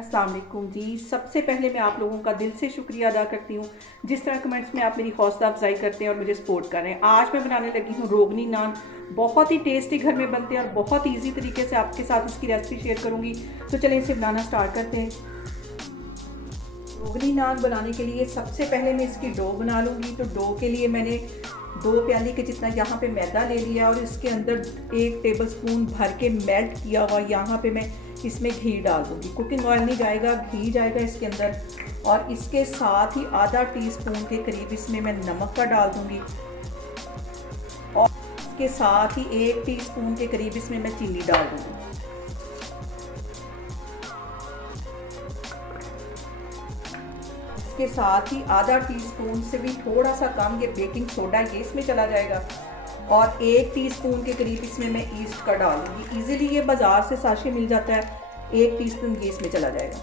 अस्सलाम वालेकुम जी। सबसे पहले मैं आप लोगों का दिल से शुक्रिया अदा करती हूँ जिस तरह कमेंट्स में आप मेरी हौसला अफजाई करते हैं और मुझे सपोर्ट कर रहे हैं। आज मैं बनाने लगी हूँ रोगनी नान। बहुत ही टेस्टी घर में बनते हैं और बहुत ईजी तरीके से आपके साथ इसकी रेसिपी शेयर करूँगी। तो चलें इसे बनाना स्टार्ट करते हैं। रोगनी नान बनाने के लिए सबसे पहले मैं इसकी डो बना लूँगी। तो डो के लिए मैंने 2 प्याली के जितना यहाँ पे मैदा ले लिया और इसके अंदर 1 टेबलस्पून भर के मेल्ट किया हुआ यहाँ पे मैं इसमें घी डाल दूँगी। कुकिंग ऑयल नहीं जाएगा, घी जाएगा इसके अंदर। और इसके साथ ही आधा टीस्पून के करीब इसमें मैं नमक का डाल दूँगी और इसके साथ ही 1 टीस्पून के करीब इसमें मैं चीनी डाल दूँगी। इसके साथ ही आधा टीस्पून से भी थोड़ा सा कम ये बेकिंग सोडा ये इसमें चला जाएगा और 1 टीस्पून के करीब इसमें मैं ईस्ट का डाल दूँगी। ईजिली ये बाज़ार से साशे मिल जाता है। 1 टीस्पून ये इसमें चला जाएगा,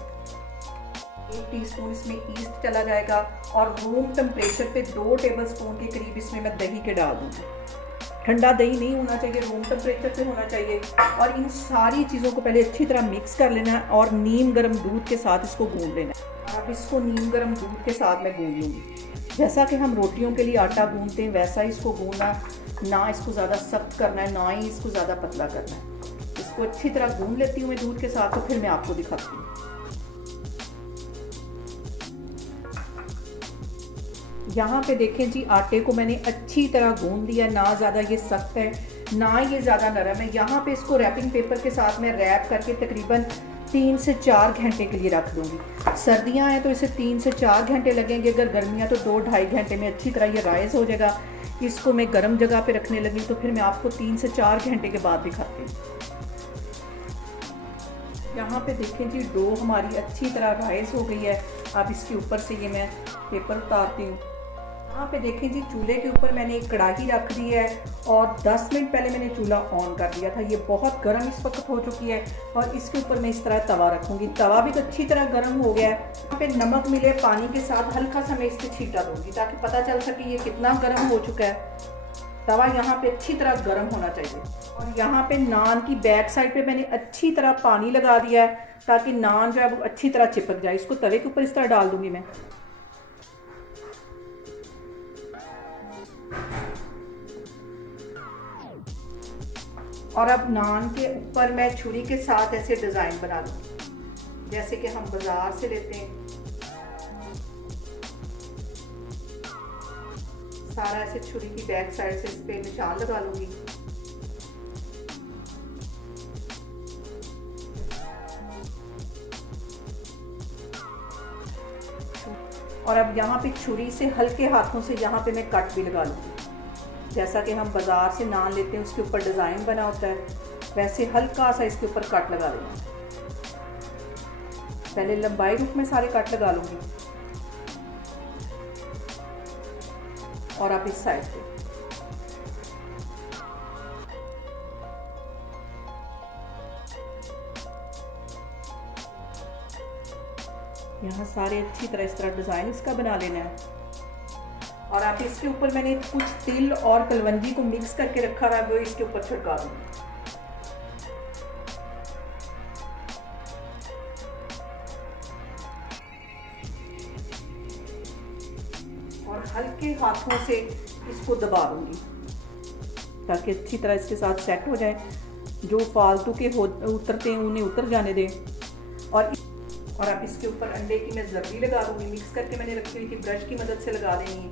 1 टीस्पून इसमें ईस्ट चला जाएगा और रूम टेम्परेचर पे 2 टेबलस्पून के करीब इसमें मैं दही के डाल दूँगी। ठंडा दही नहीं होना चाहिए, रूम टेम्परेचर पे होना चाहिए। और इन सारी चीज़ों को पहले अच्छी तरह मिक्स कर लेना है और नीम गर्म दूध के साथ इसको गूंद लेना है। अब इसको नीम गर्म दूध के साथ मैं गूंद लूँगी। जैसा कि हम रोटियों के लिए आटा गूंदते हैं वैसा ही इसको गूंदना, ना इसको ज़्यादा सख्त करना है ना ही इसको ज़्यादा पतला करना है। इसको अच्छी तरह गूंद लेती हूँ मैं दूध के साथ, तो फिर मैं आपको दिखाती हूँ। यहाँ पे देखें जी, आटे को मैंने अच्छी तरह गूंद दिया, ना ज़्यादा ये सख्त है ना ये ज़्यादा नरम है। यहाँ पे इसको रैपिंग पेपर के साथ मैं रैप करके तकरीबन 3 से 4 घंटे के लिए रख दूँगी। सर्दियाँ हैं तो इसे 3 से 4 घंटे लगेंगे, अगर गर्मियाँ तो 2-2.5 घंटे में अच्छी तरह ये राइज हो जाएगा। इसको मैं गर्म जगह पे रखने लगी तो फिर मैं आपको 3 से 4 घंटे के बाद दिखाती हूँ। यहाँ पे देखें जी, डो हमारी अच्छी तरह राइज हो गई है। अब इसके ऊपर से ये मैं पेपर उतारती हूँ। यहाँ पे देखें जी, चूल्हे के ऊपर मैंने एक कढ़ाई रख दी है और 10 मिनट पहले मैंने चूल्हा ऑन कर दिया था। ये बहुत गर्म इस वक्त हो चुकी है और इसके ऊपर मैं इस तरह तवा रखूँगी। तवा भी तो अच्छी तरह गर्म हो गया है। यहाँ पे नमक मिले पानी के साथ हल्का सा मैं इससे छींटा दूँगी ताकि पता चल सके ये कितना गर्म हो चुका है। तवा यहाँ पे अच्छी तरह गर्म होना चाहिए। और यहाँ पे नान की बैक साइड पे मैंने अच्छी तरह पानी लगा दिया है ताकि नान जो है वो अच्छी तरह चिपक जाए। इसको तवे के ऊपर इस तरह डाल दूँगी मैं। और अब नान के ऊपर मैं छुरी के साथ ऐसे डिज़ाइन बना दूँगी जैसे कि हम बाज़ार से लेते हैं। सारा ऐसे छुरी की बैक साइड से इस पे निशान लगा लूँगी। और अब यहाँ पे छुरी से हल्के हाथों से यहाँ पे मैं कट भी लगा लूँगी। जैसा कि हम बाज़ार से नान लेते हैं उसके ऊपर डिज़ाइन बना होता है, वैसे हल्का सा इसके ऊपर कट लगा देना। पहले लंबाई रूप में सारे कट लगा लूँगी और अब इस साइड पे यहाँ सारे अच्छी तरह इस तरह डिज़ाइन इसका बना लेना है। और आप इसके ऊपर मैंने कुछ तिल और कलवंजी को मिक्स करके रखा हुआ है, वो इसके ऊपर छिड़का दूँगी। और हल्के हाथों से इसको दबा दूँगी ताकि अच्छी तरह इसके साथ सेट हो जाए। जो फालतू के उतरते हैं उन्हें उतर जाने दें। और अब इसके ऊपर अंडे की मैं जर्दी लगा दूँगी। मिक्स करके मैंने रखी हुई थी, ब्रश की मदद से लगा देनी है।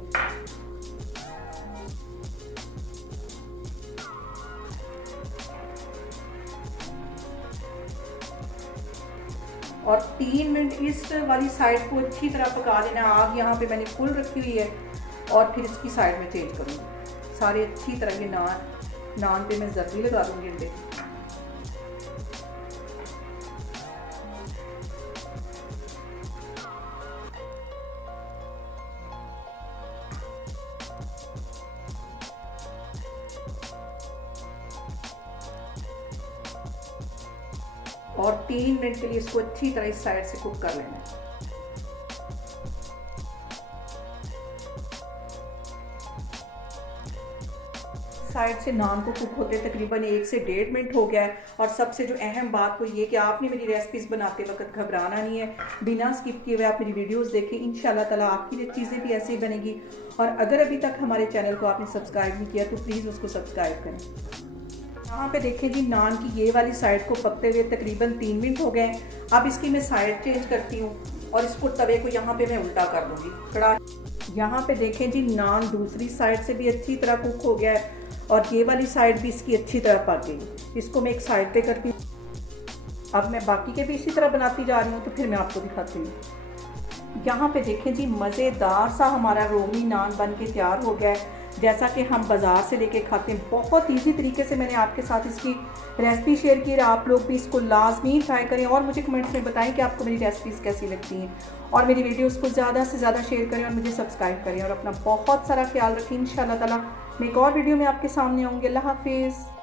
और 3 मिनट इस वाली साइड को अच्छी तरह पका लेना। आग यहाँ पे मैंने फुल रखी हुई है और फिर इसकी साइड में चेंज करूँगी। सारे अच्छी तरह ये नान पे मैं जर्दी लगा दूँगी अंडे। और 3 मिनट के लिए इसको अच्छी तरह इस साइड से कुक कर लेना है। साइड से नान को कुक होते तकरीबन 1 से 1.5 मिनट हो गया है। और सबसे जो अहम बात वो ये कि आपने मेरी रेसिपीज़ बनाते वक्त घबराना नहीं है, बिना स्किप किए हुए आप मेरी वीडियोस देखें, इंशाल्लाह ताला आपकी चीज़ें भी ऐसी बनेगी। और अगर अभी तक हमारे चैनल को आपने सब्सक्राइब नहीं किया तो प्लीज़ उसको सब्सक्राइब करें। यहाँ पे देखें जी, नान की ये वाली साइड को पकते हुए तकरीबन 3 मिनट हो गए। अब इसकी मैं साइड चेंज करती हूँ और इसको तवे को यहाँ पे मैं उल्टा कर दूँगी। कढ़ाई यहाँ पे देखें जी, नान दूसरी साइड से भी अच्छी तरह कुक हो गया है और ये वाली साइड भी इसकी अच्छी तरह पक गई। इसको मैं एक साइड पे करती हूँ। अब मैं बाकी के भी इसी तरह बनाती जा रही हूँ, तो फिर मैं आपको दिखाती हूँ। यहाँ पे देखें जी, मज़ेदार सा हमारा रोमी नान बन के तैयार हो गया है, जैसा कि हम बाज़ार से लेके खाते हैं। बहुत ईजी तरीके से मैंने आपके साथ इसकी रेसिपी शेयर की है। आप लोग भी इसको लाजमी ट्राई करें और मुझे कमेंट्स में बताएं कि आपको मेरी रेसिपीज़ कैसी लगती हैं। और मेरी वीडियोस को ज़्यादा से ज़्यादा शेयर करें और मुझे सब्सक्राइब करें और अपना बहुत सारा ख्याल रखें। इंशाल्लाह ताला मैं एक और वीडियो में आपके सामने आऊँगी। अल्लाह हाफिज़।